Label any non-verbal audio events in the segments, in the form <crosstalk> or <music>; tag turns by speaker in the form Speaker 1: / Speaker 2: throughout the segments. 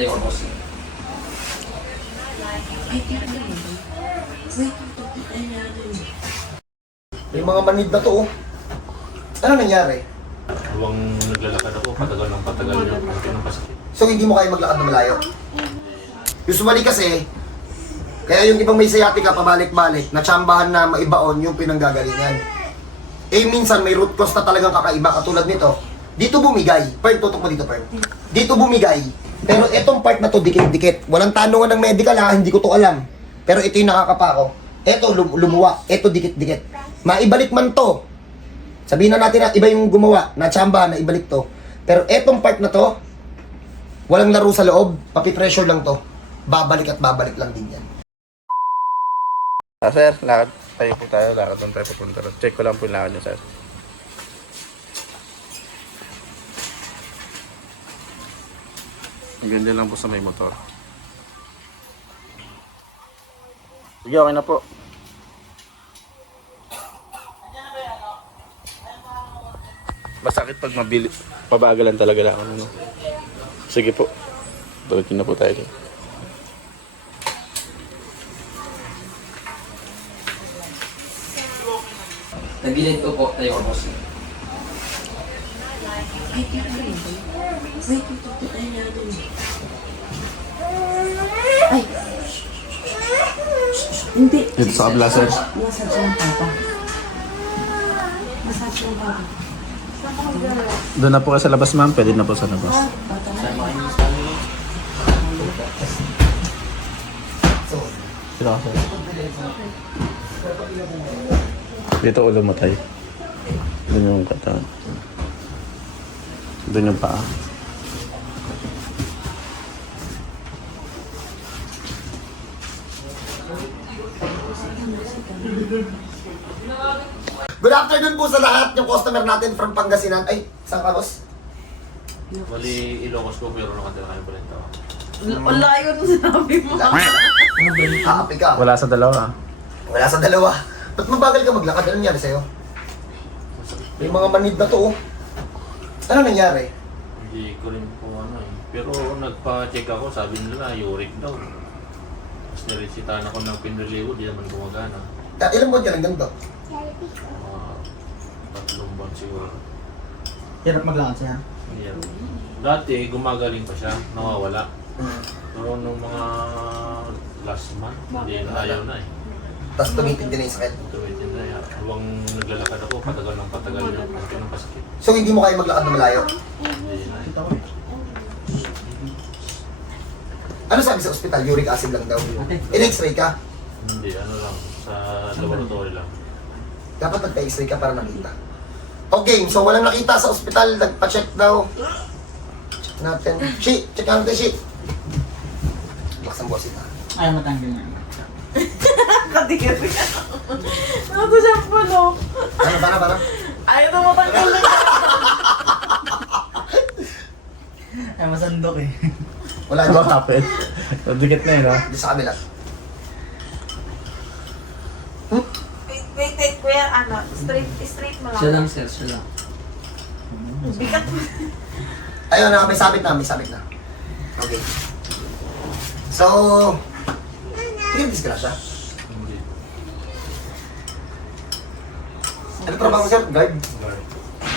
Speaker 1: tayo boss.
Speaker 2: Yung mga manid na to, oh. Ano nangyari?
Speaker 3: Huwag naglalakad ako, patagal ng patagal yung konti ng pasakit.
Speaker 2: So hindi mo kaya maglakad na malayo? Usually kasi, kaya yung ibang may sciatica pabalik-balik, natsambahan na maibaon yung pinanggagalingan. Eh minsan may root cause na talagang kakaiba katulad nito. Dito bumigay. Pern, tutok mo dito, Pern. Dito bumigay. Pero itong part na to, dikit-dikit. Walang tanungan ng medical ha, hindi ko to alam. Pero ito yung nakakapako. Ito lum- lumuwa. Ito dikit-dikit. Maibalik man to. Sabihin na natin na iba yung gumawa, natsamba na ibalik to. Pero etong part na to, walang laro sa loob, papipressure lang to. Babalik at babalik lang din yan.
Speaker 4: Ah, sir, lakad tayo po tayo, lakad doon tayo papunta. Check ko lang po yung lakad niyo, sir. Ang ganda lang po sa may motor. Sige, okay na po. Masakit pag mabili. Pabagalan talaga lang. Ano. Sige po. Tuloy na po tayo. dun.
Speaker 1: Nagilid ko po tayo boss.
Speaker 5: Ay. Hindi.
Speaker 4: Dito sa kabila, sir.
Speaker 5: Massage lang papa. Massage lang papa.
Speaker 4: Doon na po kayo sa labas, ma'am. Pwede na po sa labas.
Speaker 5: Na.
Speaker 4: Sino ka? Dito ulo mo tayo. Doon yung katawan. Doon yung paa.
Speaker 2: Good afternoon po sa lahat yung customer natin from Pangasinan. Ay, saan ka, boss?
Speaker 3: Bali, Ilocos ko pero nakatira kayo pa rin to.
Speaker 5: Wala yun sinabi mo.
Speaker 2: Happy ka.
Speaker 4: Wala sa dalawa.
Speaker 2: Wala sa dalawa. Ba't mabagal ka maglakad? Ano nangyari sa'yo? May mga manid na to, oh. Ano nangyari?
Speaker 3: Hindi ko rin po ano eh. Pero nagpa-check ako, sabi nila uric daw. Tapos niresitahan ako ng pinreliwo, di naman gumagana.
Speaker 2: Ah, Ilang buwan ka ng ganito?
Speaker 3: Mga tatlong buwan siguro.
Speaker 6: Hirap maglakad siya.
Speaker 3: Yeah. Dati, gumagaling pa siya, nawawala. Pero nung mga last month, hindi na ayaw na eh.
Speaker 2: Tapos tumitindi na yung sakit.
Speaker 3: Tumitin na yan. Huwag naglalakad ako, patagal ng patagal yung konti ng pasakit.
Speaker 2: So hindi mo kaya maglakad na malayo?
Speaker 3: Hindi na eh.
Speaker 6: Kita ko eh.
Speaker 2: Ano sabi sa ospital? Uric acid lang daw. In-x-ray ka?
Speaker 3: Hindi, ano lang, sa laboratory lang.
Speaker 2: Dapat nagpa-x-ray ka para nakita. Okay, so walang nakita sa ospital, nagpa-check daw. Check natin. Shi, check natin, Shi. Laksan buwas ita.
Speaker 6: Ayaw matanggal na.
Speaker 5: Kadiri. Ano siya pulo?
Speaker 2: Ano, para, para?
Speaker 5: Ayaw na matanggal na.
Speaker 6: Ay, masandok eh.
Speaker 2: Wala dito.
Speaker 4: happened? Dikit na yun, ha?
Speaker 2: Dito sa kabila.
Speaker 5: Wait, wait, wait, kuya, ano, straight, straight mo lang.
Speaker 1: Siya lang sir, siya lang.
Speaker 5: Bigat mo.
Speaker 2: Ayun na, may sabit na, may sabit na. Okay. So, hindi ka disgrasya. Ano trabaho sir? Guard?
Speaker 3: Guard.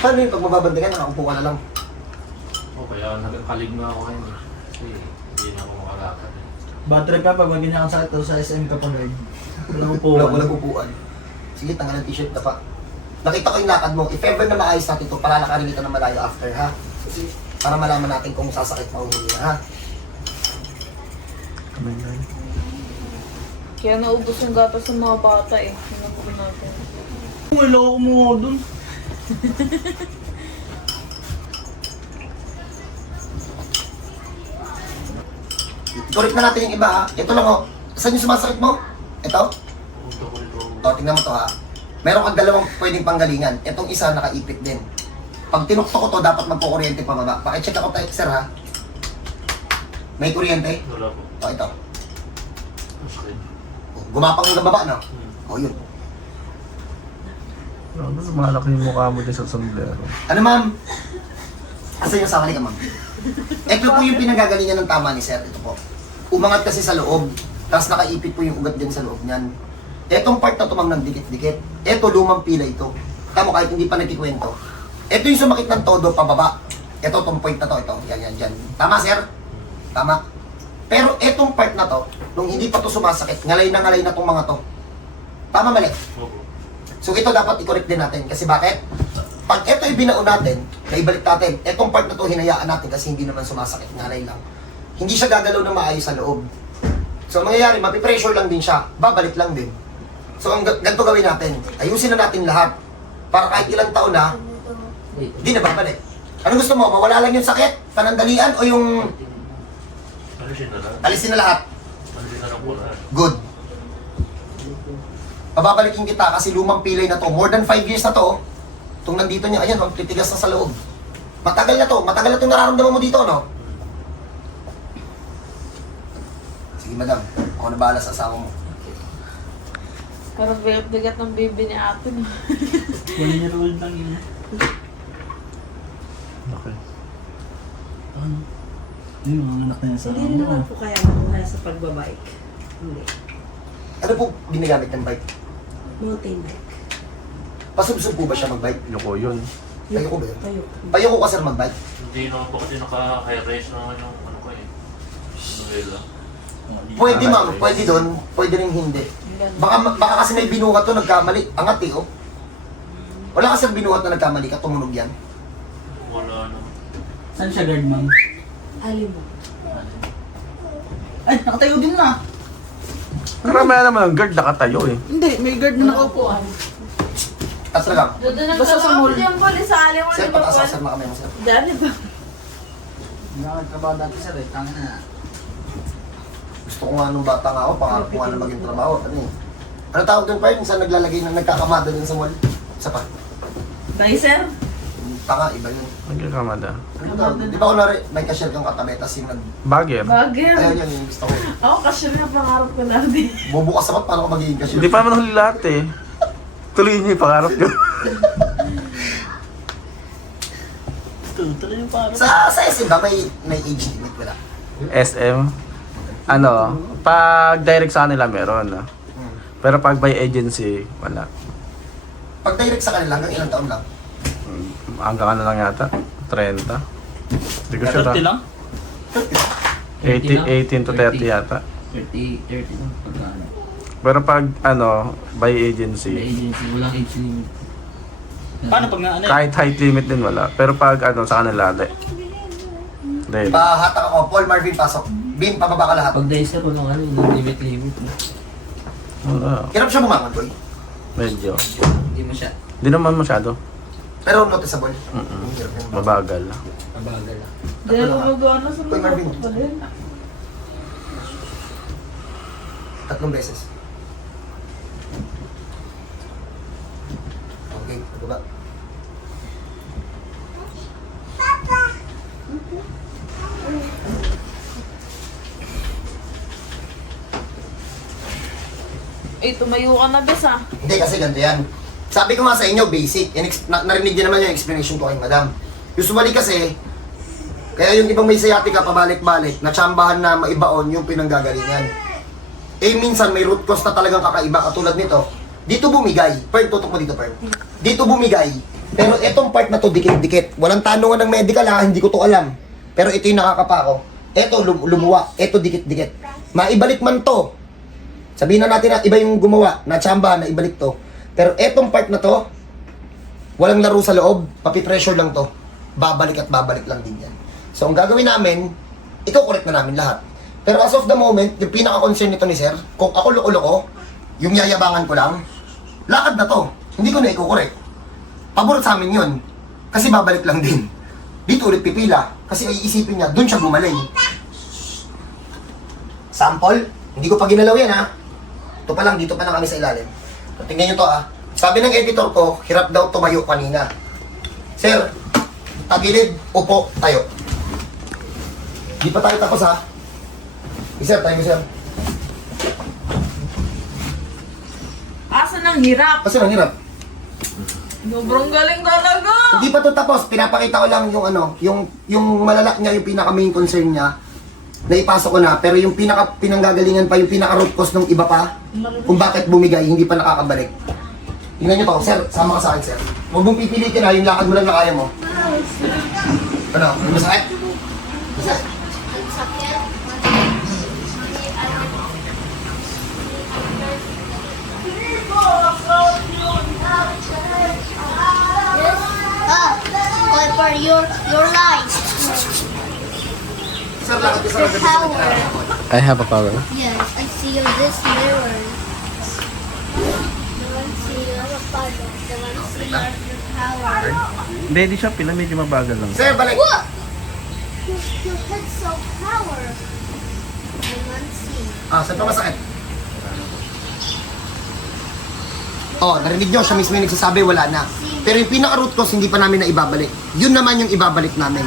Speaker 2: Paano yung pag mababandagan, nakaupo ka na lang?
Speaker 3: O kaya nagkaligma ako ngayon eh. Kasi hindi na ako makalakad eh.
Speaker 6: Bad trip ka pag may ganyan kang sakit sa SM ka pa guard. <laughs> Walang upuan.
Speaker 2: Wala, walang upuan. Sige, tanggal ang t-shirt na pa. Nakita ko yung lakad mo. If ever na maayos natin ito, palalakarin kita ng malayo after, ha? Para malaman natin kung sasakit mo o hindi, ha?
Speaker 7: Kaya naubos yung gatas ng mga bata eh. Sinabi natin.
Speaker 6: Wala ko mo dun.
Speaker 2: Correct na natin yung iba, ha? Ito lang, oh. Saan yung sumasakit mo? Ito? O, tingnan mo to, ha? Meron kang dalawang pwedeng panggalingan. Itong isa nakaipit din. Pag tinukto ko to, dapat magkukuryente pababa. Pakicheck ako tayo, sir, ha? May kuryente?
Speaker 3: Wala po.
Speaker 2: O, ito.
Speaker 3: Okay.
Speaker 2: Gumapang yung baba, no?
Speaker 3: Hmm.
Speaker 2: O, yun.
Speaker 4: Ano, malaki yung mukha mo din sa sombrero.
Speaker 2: Ano, ma'am? Asa yung sa ka, ma'am? Ito po yung pinagagalingan ng tama ni sir. Ito po. Umangat kasi sa loob. Tapos nakaipit po yung ugat din sa loob niyan. Etong part na tumang ng dikit-dikit. Ito, lumang pila ito. Tamo kahit hindi pa nagkikwento. Ito yung sumakit ng todo pababa. Ito, itong point na to. Ito, yan, yan, yan. Tama, sir? Tama. Pero etong part na to, nung hindi pa to sumasakit, ngalay na ngalay na tong mga to. Tama, mali. So ito dapat i-correct din natin. Kasi bakit? Pag ito ibinao natin, kaibalik natin, etong part na to hinayaan natin kasi hindi naman sumasakit, ngalay lang. Hindi siya gagalaw na maayos sa loob. So ang mangyayari, mapipressure lang din siya, babalik lang din. So ang ga- ganito gawin natin, ayusin na natin lahat. Para kahit ilang taon na, hindi na babalik. Ano gusto mo? Mawala lang yung sakit, panandalian, o yung
Speaker 3: Alisin na lang.
Speaker 2: alisin na lahat?
Speaker 3: Alisin na lahat.
Speaker 2: Good. Pababalikin kita kasi lumang pilay na to. More than 5 years na to. oh. Itong nandito niya, ayan, ang titigas na sa loob. Matagal na to. Matagal na itong nararamdaman mo dito, no? Sige, madam. Ako na bahala sa asawa mo.
Speaker 7: Parang bigat-bigat ng baby ni ate. no?
Speaker 6: One year old lang yun.
Speaker 4: Okay.
Speaker 6: Ano? Yun, mga anak na yan sa
Speaker 8: Hindi rin naman po kaya muna sa pagbabike. Hindi.
Speaker 2: Ano po ginagamit ng bike?
Speaker 8: Mountain bike.
Speaker 2: Pasubsob po ba siya mag-bike?
Speaker 4: Ano ko yun?
Speaker 2: Payo ko ba yun?
Speaker 8: Tayo.
Speaker 2: Payo ko ka, sir, mag-bike.
Speaker 3: Hindi naman po kasi naka-high rise naman yung ano ko eh. Novela.
Speaker 2: Pwede, ma'am. Pwede doon. Pwede rin hindi. Baka, baka kasi may binuhat to, nagkamali. Angat eh, oh. Wala kasi binuhat na nagkamali ka, tumunog yan.
Speaker 3: Wala naman.
Speaker 6: Saan siya guard, ma'am?
Speaker 8: Alin mo.
Speaker 6: Ay, nakatayo din na.
Speaker 4: Karamihan naman ang guard nakatayo eh.
Speaker 6: Hindi, may guard na nakaupuan.
Speaker 2: At lang.
Speaker 7: Doon na
Speaker 6: Basta sa mall.
Speaker 7: Diyan po, isali mo
Speaker 2: Sir,
Speaker 7: di ba
Speaker 2: pataas
Speaker 7: po?
Speaker 2: ako, sir, na kami mo, sir.
Speaker 7: Diyan, di ba?
Speaker 6: Nakakatrabaho dati sir eh, tanga na.
Speaker 2: Gusto ko nga nung bata nga ako, pangarap ko nga na maging trabaho. Ano eh. Ano tawag doon pa yun? Saan naglalagay na nagkakamada din sa mall? Isa pa.
Speaker 7: Bye, sir.
Speaker 2: Tanga, iba yun.
Speaker 4: Nagkakamada.
Speaker 2: Ano tawag? Di ba kunwari, may cashier kang katabi, tapos yung nag...
Speaker 4: Bagger.
Speaker 7: Bagger.
Speaker 2: Ayun yun, yung gusto ko.
Speaker 7: Ako kasi nga pangarap ko lagi.
Speaker 2: Bubukas sapat, paano ko magiging cashier?
Speaker 4: Hindi pa naman huli lahat eh. Tuloy niyo yung pangarap niyo.
Speaker 6: Tutuloy yung parang.
Speaker 2: Sa, sa SM ba, may, may age limit wala?
Speaker 4: SM. Ano, pag direct sa kanila meron.
Speaker 2: Hmm.
Speaker 4: Pero pag by agency, wala.
Speaker 2: Pag direct sa kanila, hanggang ilang taon lang?
Speaker 4: Mm, Hanggang ano lang yata? 30. Hindi ko sure.
Speaker 6: 30
Speaker 4: ah.
Speaker 6: lang?
Speaker 4: 80, 18 to 30 yata.
Speaker 1: 30, 30 lang pag ano.
Speaker 4: Pero pag ano, by
Speaker 1: Sa
Speaker 4: agency,
Speaker 1: agency, walang age limit.
Speaker 6: Paano pag na ano eh?
Speaker 4: kahit height limit din wala. Pero pag ano, sa kanila, di. Di.
Speaker 2: Pahatak ako, Paul Marvin, pasok. Bin, pababa ka lahat.
Speaker 1: Pag dahil sir, walang ano, walang limit limit.
Speaker 4: Wala.
Speaker 2: Hirap siya bumangon, boy.
Speaker 4: Medyo.
Speaker 1: Hindi mo siya.
Speaker 4: Hindi naman masyado.
Speaker 2: Pero noticeable.
Speaker 4: Mm-mm.
Speaker 2: Hirap niya.
Speaker 4: Mabagal.
Speaker 1: Mabagal lang.
Speaker 7: Diyan ako mag-ano sa
Speaker 2: Uy,
Speaker 7: mga
Speaker 2: Marvin.
Speaker 7: kapalin.
Speaker 2: Tatlong beses. Okay, baba.
Speaker 7: Eh, tumayo ka na, bes ah.
Speaker 2: Hindi kasi ganito yan. Sabi ko nga sa inyo, basic. In na- narinig din naman yung explanation ko kay madam. Usually kasi, kaya yung ibang may sciatica pabalik-balik, natsambahan na maibaon yung pinanggagalingan. Eh minsan may root cause na talagang kakaiba katulad nito. Dito bumigay. Pern, tutok mo dito, Pern. Dito bumigay. Pero itong part na to, dikit-dikit. Walang tanungan ng medical ha, hindi ko to alam. Pero ito yung nakakapako. Ito lum- lumuwa. Ito dikit-dikit. Maibalik man to. Sabihin na natin na iba yung gumawa, na tsamba, na ibalik to. Pero etong part na to, walang laro sa loob, papipressure lang to. Babalik at babalik lang din yan. So ang gagawin namin, ito correct na namin lahat. Pero as of the moment, yung pinaka-concern nito ni Sir, kung ako loko-loko, yung yayabangan ko lang, lakad na to. Hindi ko na i-correct. Pabor sa amin yun. Kasi babalik lang din. Dito ulit pipila. Kasi ay isipin niya, dun siya gumaling. Sample, hindi ko pa ginalaw yan ha. Ito pa lang, dito pa lang kami sa ilalim. So, tingnan nyo to ah. Sabi ng editor ko, hirap daw tumayo kanina. Sir, tagilid, upo, tayo. Di pa tayo tapos ha. Eh, sir, tayo sir.
Speaker 7: Asa nang hirap?
Speaker 2: Kasi ang hirap.
Speaker 7: Sobrang galing talaga!
Speaker 2: Hindi pa to tapos, pinapakita ko lang yung ano, yung yung malalak niya, yung pinaka main concern niya. Naipasok ko na, pero yung pinaka pinanggagalingan pa, yung pinaka root cause ng iba pa, kung bakit bumigay, hindi pa nakakabalik. Tingnan niyo to, sir, sama ka sa akin, sir. Huwag mong pipilitin ha, yung lakad mo lang na kaya mo. Ano, masakit? Masakit?
Speaker 9: Ah, call for your your life.
Speaker 2: Lakad.
Speaker 9: power.
Speaker 4: I have a power.
Speaker 9: Yes, I see you this mirror. The one see you have a power. The one see you have your power.
Speaker 4: Hindi, di siya pila. Medyo mabagal lang.
Speaker 2: Sir, balik.
Speaker 9: What? Your, your head's so power. The one see.
Speaker 2: Ah, saan pa masakit? Oh, narinig nyo, siya mismo yung nagsasabi, wala na. Pero yung pinaka-root cause, hindi pa namin na ibabalik. Yun naman yung ibabalik namin.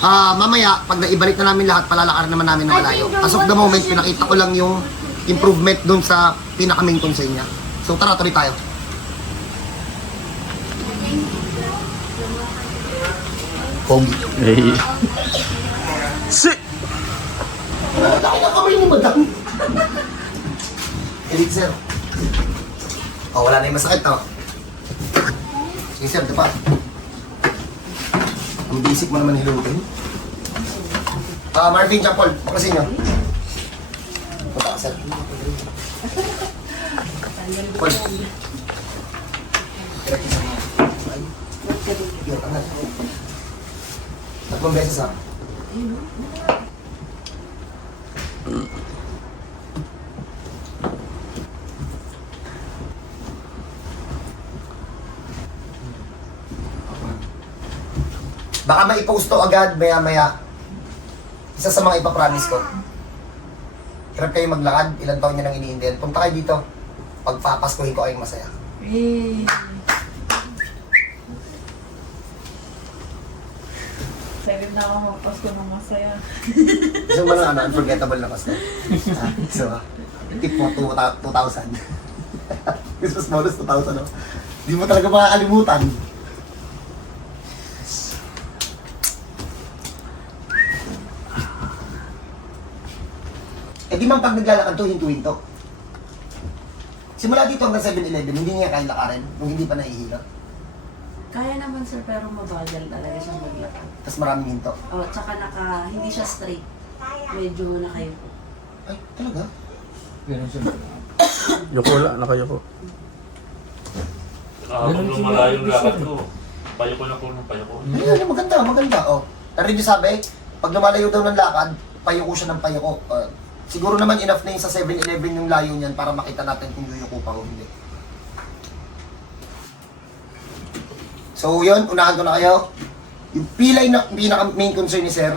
Speaker 2: Ah, mamaya, pag naibalik na namin lahat, palalakaran naman namin ng malayo. As of the moment, pinakita ko lang yung improvement dun sa pinaka-main concern niya. So tara, tuloy tayo. Pogi.
Speaker 4: Hey. Si!
Speaker 2: Laki na kamay ni madam. Elite sir. Oh, wala na yung masakit to. Sige sir, di pa. Ang basic mo naman hilutin. Ah, Marvin Chapol, pakasin nyo. Punta ka sir. Paul. Yun, angat. Tatlong beses ah. Baka maipost to agad, maya-maya. Isa sa mga ipapromise ko. Hirap kayo maglakad, ilang taon nyo nang iniindihan. Punta kayo dito. Pagpapaskuhin ko kayong masaya.
Speaker 7: Eh. Excited na ako magpasko ng masaya.
Speaker 2: Gusto mo na ano, unforgettable na Pasko. Ah, so, tip mo, 2,000. Christmas <laughs> bonus, 2,000. No? Di mo talaga makakalimutan. Eh di man pag naglalakad to, hinto-hinto. Simula dito hanggang 7-Eleven, hindi niya kaya lakarin kung hindi pa nahihilo.
Speaker 8: Kaya naman sir, pero mabagal talaga siyang maglakad.
Speaker 2: Tapos maraming hinto.
Speaker 8: Oh, tsaka naka, hindi siya straight. Medyo nakayuko.
Speaker 2: Ay, talaga?
Speaker 1: Pero siya. <coughs>
Speaker 4: Yoko wala. Nakayoko.
Speaker 3: Ah, pag lumala yung lakad ko, payo ko na po ng payo ko.
Speaker 2: Ay, ano, maganda, maganda. Oh. Narinig niyo sabi, pag lumalayo daw ng lakad, payuko siya ng payuko. Uh, siguro naman enough na yung sa 7-Eleven yung layo niyan para makita natin kung yuyuko pa o hindi. So yun, unahan ko na kayo. Yung pilay na pinaka main concern ni Sir,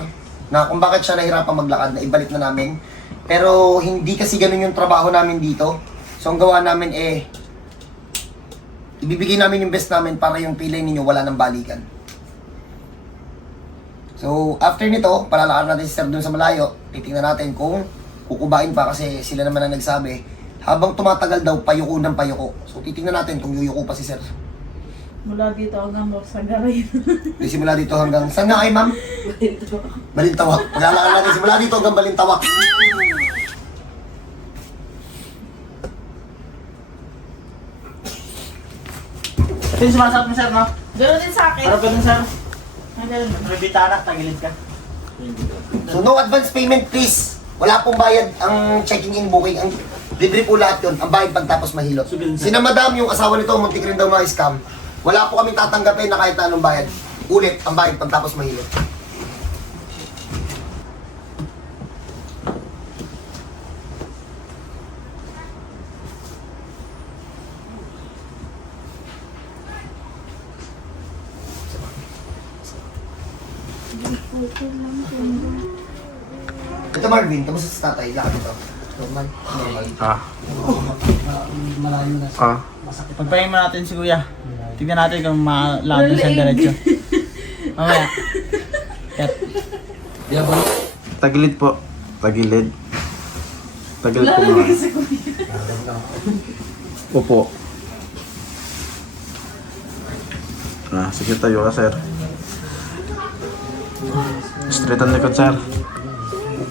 Speaker 2: na kung bakit siya nahirapan maglakad, na ibalik na namin. Pero hindi kasi ganun yung trabaho namin dito. So ang gawa namin eh, ibibigay namin yung best namin para yung pilay ninyo wala nang balikan. So, after nito, palalakad natin si Sir dun sa malayo. Titingnan natin kung kukubain pa kasi sila naman ang nagsabi. Habang tumatagal daw, payuko ng payuko. So, titingnan natin kung yuyuko pa si Sir.
Speaker 7: Mula dito hanggang sa garay. <laughs>
Speaker 2: Di simula dito hanggang... Saan nga kayo, ma'am? Balintawak. Maglalakad natin simula dito hanggang Balintawak.
Speaker 6: Ito yung sumasakot mo sir, no?
Speaker 7: Ganoon din sa akin.
Speaker 6: Para pa dun sir.
Speaker 7: Ganun.
Speaker 6: May bitana, tagilid ka.
Speaker 2: So, no advance payment, please. Wala pong bayad ang checking in booking. Ang libre po lahat yun. Ang bayad pagtapos mahilo. Sina madam, yung asawa nito, muntik rin daw mga scam. Wala po kami tatanggapin na kahit anong bayad. Ulit, ang bayad pagtapos mahilo. Ito Marvin, kamusta sa tatay? Lakad ito. Normal. Normal.
Speaker 4: Ah.
Speaker 1: Malayo na.
Speaker 4: Ah.
Speaker 6: Pagpahin mo natin si kuya. Tignan natin kung malado siya diretso. Mamaya. Kat.
Speaker 1: Di ba?
Speaker 4: Tagilid po. Tagilid. Tagilid po mga. Opo. Ah, sige tayo ka, sir. Straight ang likod, sir.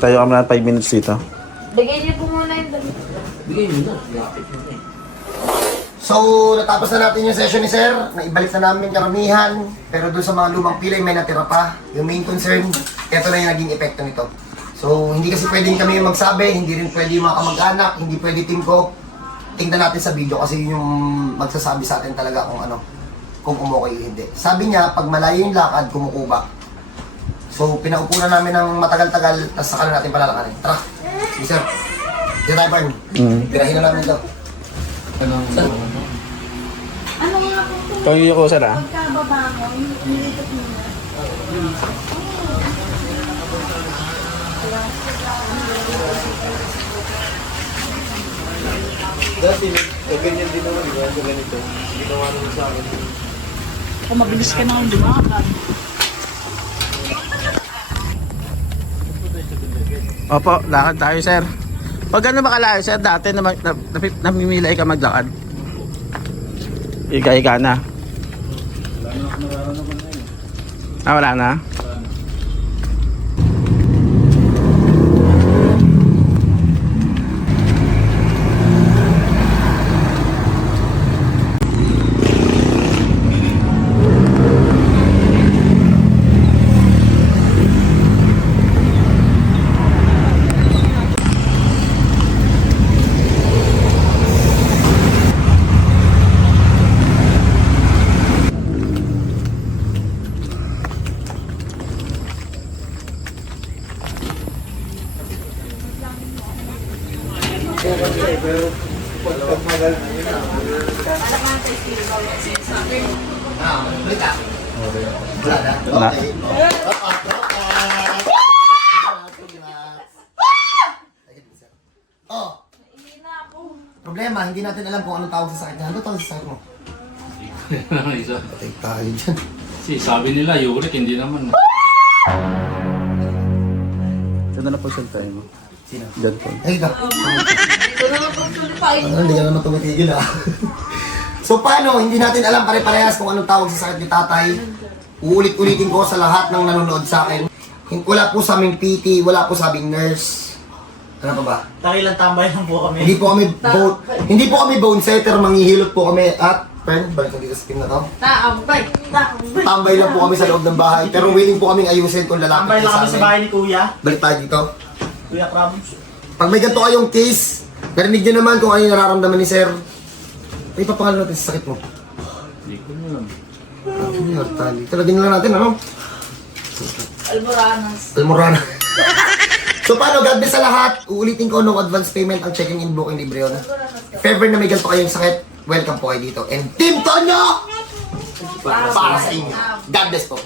Speaker 4: Tayo ka muna 5 minutes dito.
Speaker 7: Bigay niyo po muna yung damit.
Speaker 1: Bigay mo na. Eh.
Speaker 2: So, natapos na natin yung session ni Sir. Naibalik na namin karamihan. Pero doon sa mga lumang pilay, may natira pa. Yung main concern, ito na yung naging epekto nito. So, hindi kasi pwedeng kami magsabi, hindi rin pwede yung mga kamag-anak, hindi pwede team ko. Tingnan natin sa video kasi yun yung magsasabi sa atin talaga kung ano, kung umukay o hindi. Sabi niya, pag malayo yung lakad, kumukuba. So, pinaupo na namin ng matagal-tagal, tapos saka na natin palalakarin. Tara, sige sir. Dito tayo, Barn.
Speaker 4: Mm.
Speaker 2: Birahin na namin ito.
Speaker 1: Anong,
Speaker 9: Ano nga po?
Speaker 4: Kung yung ko, sir, ah.
Speaker 9: Pagkababa mo, nilipat mo na.
Speaker 6: Kung mabilis ka na yung lumakad.
Speaker 4: Opo, lakad tayo, sir. Pag ano ba kalayo, sir, dati na, na, na, namimilay ka maglakad. Ika-ika na. Ah, wala na? Wala.
Speaker 2: Oh. Problema, hindi natin alam kung anong tawag sa sakit niya. Ano tawag sa sakit mo?
Speaker 3: Isa.
Speaker 2: Patay tayo dyan.
Speaker 3: Kasi sabi nila, uric, hindi naman.
Speaker 4: Saan na po sir tayo mo?
Speaker 2: Sino?
Speaker 4: Diyan po.
Speaker 2: Ay, ikaw.
Speaker 7: Ito na lang.
Speaker 2: Ano, hindi ka naman tumitigil ah. so paano, hindi natin alam pare-parehas kung anong tawag sa sakit ni tatay. Uulit-ulitin ko sa lahat ng nanonood sa akin. Wala po sa aming PT, wala po sa aming nurse. Ano pa ba?
Speaker 6: Takilang tambay lang po kami.
Speaker 2: Hindi po kami bone, hindi po kami bone setter, manghihilot po kami at friend, balik na dito sa team na to.
Speaker 7: Taambay. Taambay.
Speaker 2: Tambay lang po kami sa loob ng bahay, pero willing po kaming ayusin kung lalapit
Speaker 6: Tambay lang kami sa bahay ni Kuya.
Speaker 2: Balik tayo dito.
Speaker 6: Kuya Krams.
Speaker 2: Pag may ganito kayong case, narinig nyo naman kung ano yung nararamdaman ni sir. Ay, papangalan natin sa sakit mo.
Speaker 3: Hindi ko alam.
Speaker 2: Talagyan na lang natin, ano?
Speaker 7: Almoranas.
Speaker 2: Almorana. <laughs> so paano, God bless sa lahat. Uulitin ko, no advance payment ang checking in booking libre yun. If na may ganito kayong sakit, welcome po kayo dito. And Team Tonyo! Para sa inyo. God bless po.